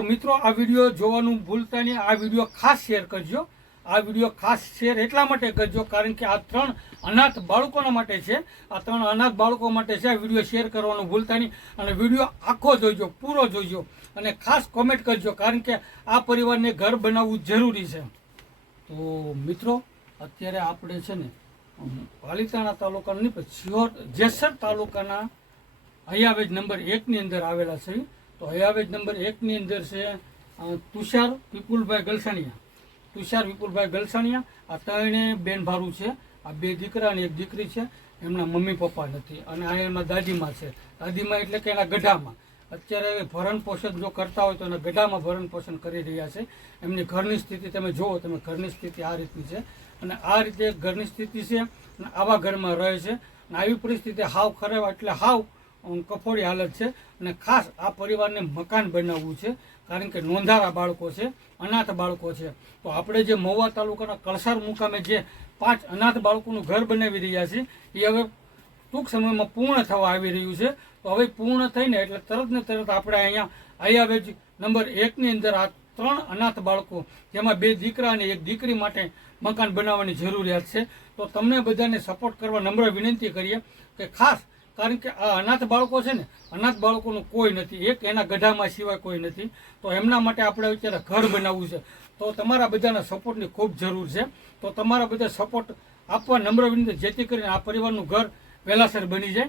તો મિત્રો આ વીડિયો જોવાનું ભૂલતા નહીં. આ વીડિયો ખાસ શેર કરજો. આ વીડિયો ખાસ શેર એટલા માટે કરજો કારણ કે આ ત્રણ અનાથ બાળકોના માટે છે. આ ત્રણ અનાથ બાળકો માટે છે. આ વીડિયો શેર કરવાનું ભૂલતા નહીં. અને વીડિયો આખો જોઈજો પૂરો જોઈજો અને ખાસ કોમેન્ટ કરજો કારણ કે આ પરિવારને ઘર બનાવવું જરૂરી છે. તો મિત્રો, અત્યારે આપણે છે ને પાલિતાણા તાલુકાના સિહોર જેસર તાલુકાના હયાવેજ નંબર એકની અંદર આવેલા છે. તો હયાવેજ નંબર એકની અંદર છે તુષાર વિપુલભાઈ ગલસાણિયા. તુષાર વિપુલભાઈ ગલસાણિયા, આ ત્રણે બેન ભારું છે. આ બે દીકરા અને એક દીકરી છે. એમના મમ્મી પપ્પા નથી અને આ એમના દાદીમાં છે. દાદીમાં એટલે કે એના ગઢામાં. અત્યારે ભરણ પોષણ જો કરતા હોય તો એના ગઢામાં ભરણ પોષણ કરી રહ્યા છે. એમની ઘરની સ્થિતિ તમે જુઓ, તમે ઘરની સ્થિતિ આ રીતની છે. અને આ રીતે ઘરની સ્થિતિ છે અને આવા ઘરમાં રહે છે. અને આવી પરિસ્થિતિ હાવ ખરાબ, એટલે હાવ કફોડી હાલત છે અને ખાસ આ પરિવારને મકાન બનાવવું છે કારણ કે નોંધારા બાળકો છે, અનાથ બાળકો છે. તો આપણે જે મહુવા તાલુકાના કળસાર મુકામે જે પાંચ અનાથ બાળકોનું ઘર બનાવી રહ્યા છીએ, એ હવે ટૂંક સમયમાં પૂર્ણ થવા આવી રહ્યું છે. તો હવે પૂર્ણ થઈને એટલે તરત ને તરત આપણે અહીંયા આયાવેજ નંબર એકની અંદર આ ત્રણ અનાથ બાળકો, જેમાં બે દીકરા અને એક દીકરી માટે મકાન બનાવવાની જરૂરિયાત છે. તો તમને બધાને સપોર્ટ કરવા નમ્ર વિનંતી કરીએ કે ખાસ કારણ કે આ અનાથ બાળકો છે ને, અનાથ બાળકોનું કોઈ નથી. એક એના ગઢામાં સિવાય કોઈ નથી. તો એમના માટે આપણે અત્યારે ઘર બનાવવું છે. તો તમારા બધાના સપોર્ટની ખૂબ જરૂર છે. તો તમારા બધા સપોર્ટ આપવા નમ્ર વિનંતી, જેથી કરીને આ પરિવારનું ઘર વહેલાસર બની જાય.